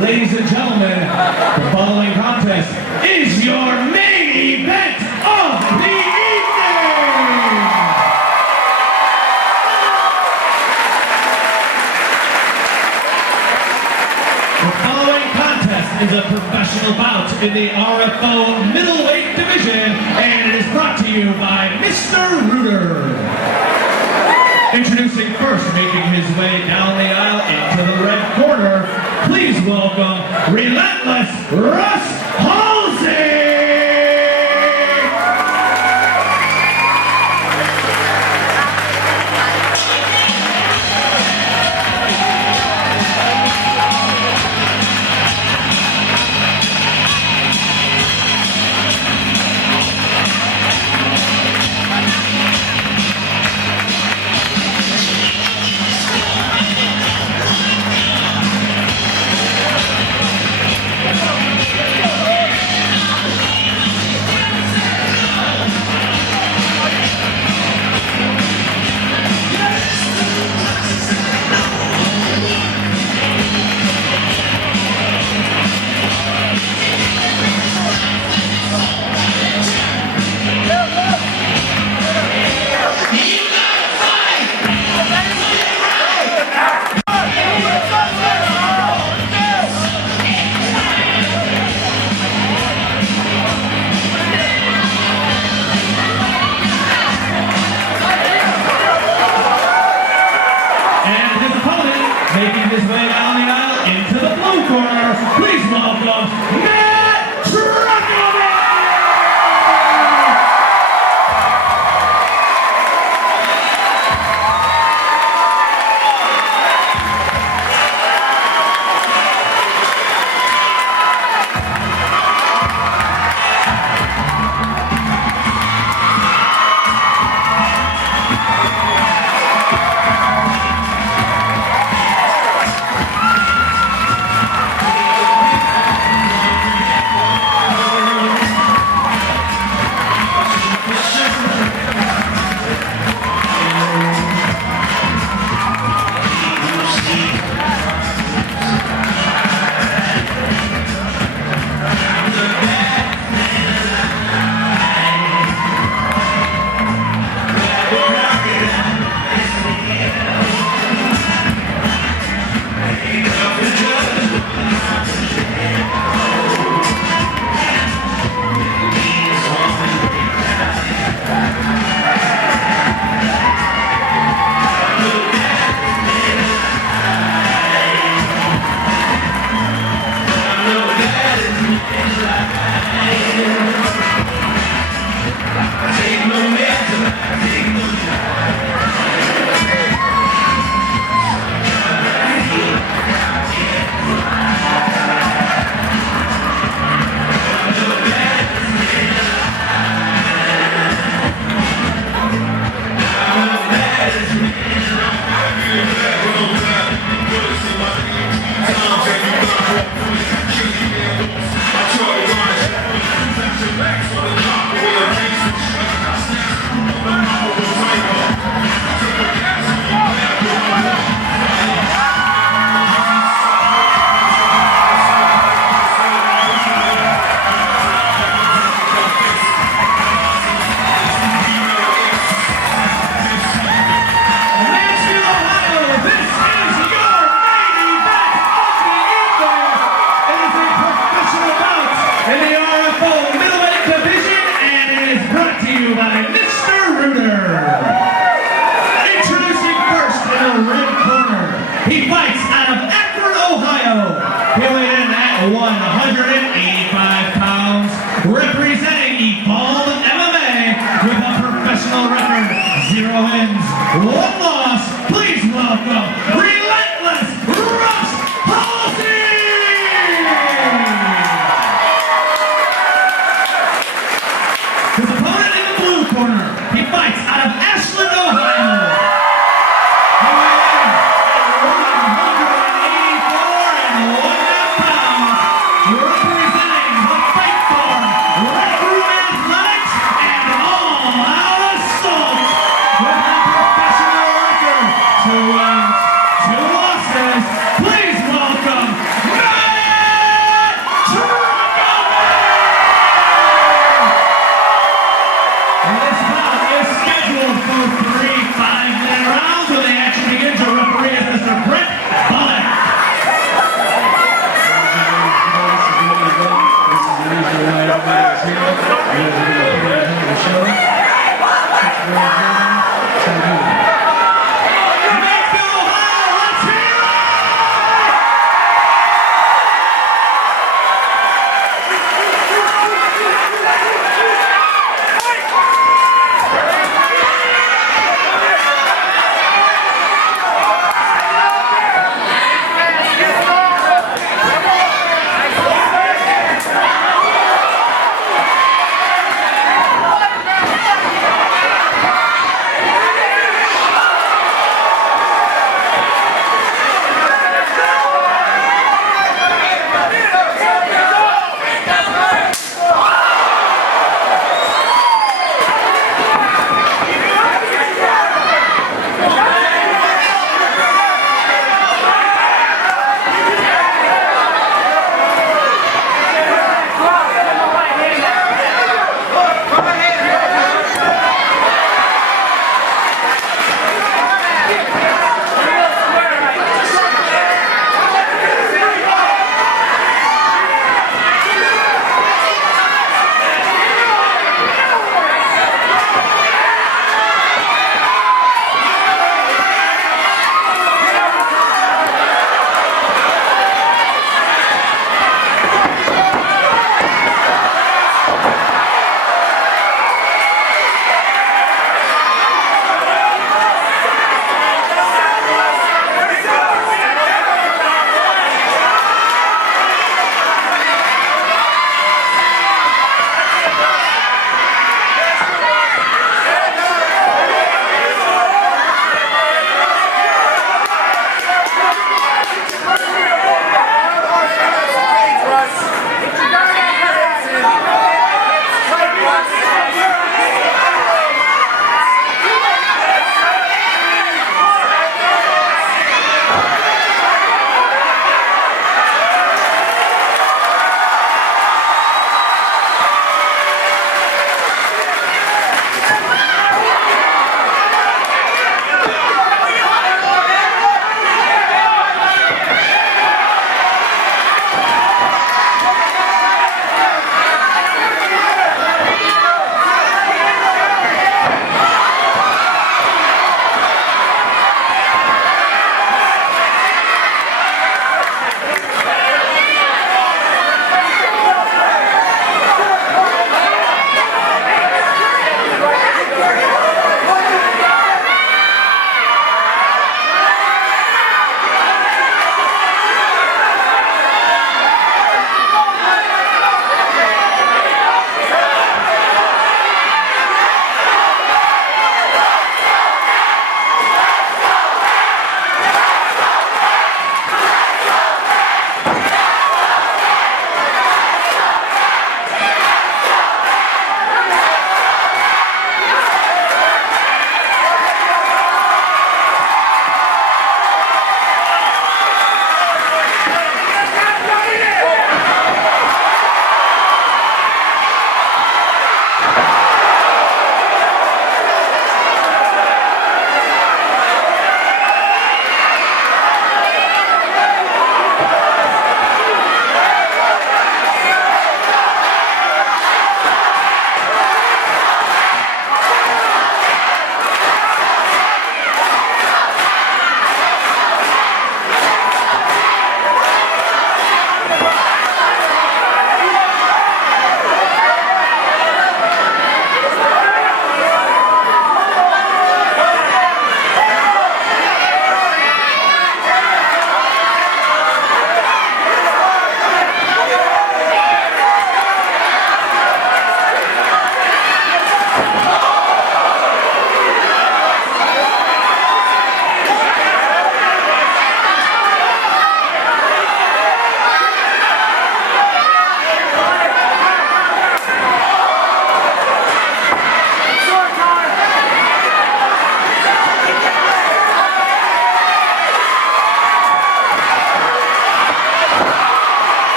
Ladies and gentlemen, the following contest is your main event of the evening! The following contest is a professional bout in the RFO middleweight division, and it is brought to you by Mr. Rooter. Introducing first, making his way down the aisle into the red corner, please welcome Relentless Russ Halsey! Making his way down the aisle into the blue corner, please welcome Trukovich!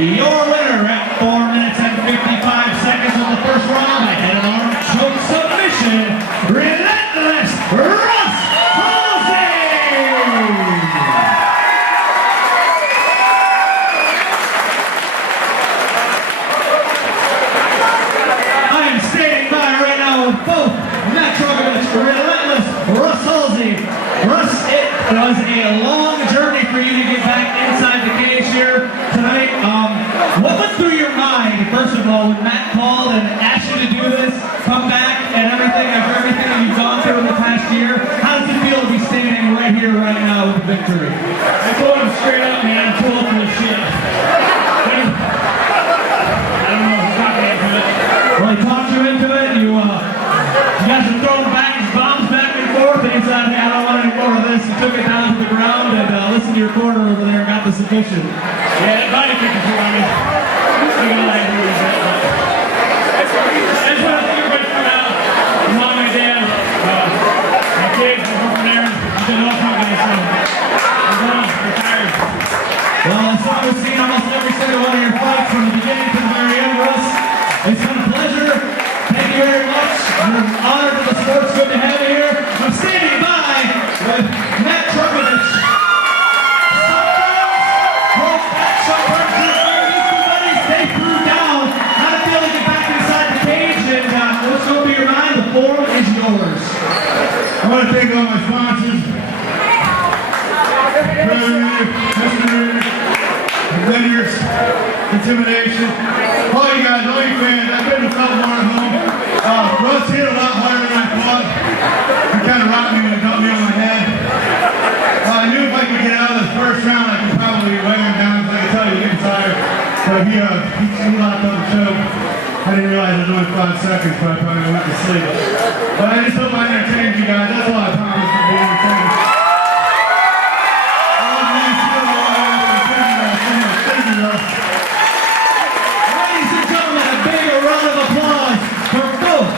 Your winner at 4 minutes and 55 seconds of the first round by head and arm choke submission, Relentless Russ Halsey! I am standing by right now with both Matt Trukovich, Relentless Russ Halsey. Russ, it was a long journey for you to get back inside the cage here tonight. What went through your mind, first of all, when Matt called and asked you to do this, come back, and everything, after everything that you've gone through in the past year? How does it feel to be standing right here, right now with the victory? I told him straight up, man, I'm too old for this shit. I don't know if he's talking into it. Well, he talked you into it. You guys are throwing back his bombs back and forth, and he said, hey, I don't want any more of this. He took it down to the ground and listened to your corner over there and got the submission. Yeah, that body kick is too on me. I'm gonna lie to you a bit. I just want to thank everybody for coming out. My mom, my dad, my kids, my girlfriend Aaron. I've been all company, so I'm done. I'm tired. Well, as far as seeing almost every single one of your fights from the beginning to the very end, Russ, it's been a pleasure. Thank you very much. I'm honored for the sports. Good to have you here. I'm standing by with Matt Trukovich. They threw down. How to feel to get back inside the cage, and what's going to be your mind? The forum is yours. I want to thank all my sponsors, vendors, Intimidation, all you guys, all you fans. I've been to Feltmore at home. Russ hit a lot harder than I thought. He kind of rocked me when he got me on my head. I knew if I could get out of the first round, I could probably weigh him down, because I could tell he was getting tired. So he locked on the choke. I didn't realize it was only 5 seconds, but I probably went to sleep. But I just hope I entertained you guys. That's all I promise to be entertained. Ladies and gentlemen, a big round of applause for both